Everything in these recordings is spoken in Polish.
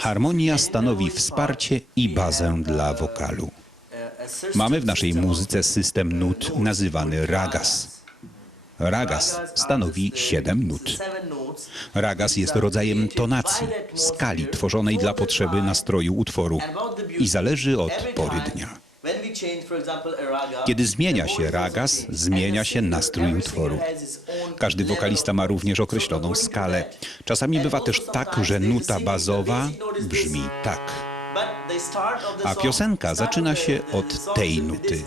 Harmonia stanowi wsparcie i bazę dla wokalu. Mamy w naszej muzyce system nut nazywany ragas. Ragas stanowi siedem nut. Ragas jest rodzajem tonacji, skali tworzonej dla potrzeby nastroju utworu i zależy od pory dnia. Kiedy zmienia się ragas, zmienia się nastrój utworu. Każdy wokalista ma również określoną skalę. Czasami bywa też tak, że nuta bazowa brzmi tak, a piosenka zaczyna się od tej nuty.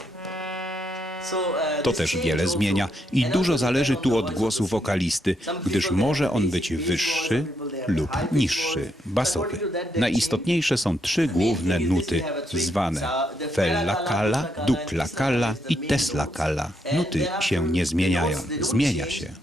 To też wiele zmienia i dużo zależy tu od głosu wokalisty, gdyż może on być wyższy lub niższy, basowy. Najistotniejsze są trzy główne nuty, zwane Fella Kala, Dukla Kala i Tesla Kala. Nuty się nie zmieniają, zmienia się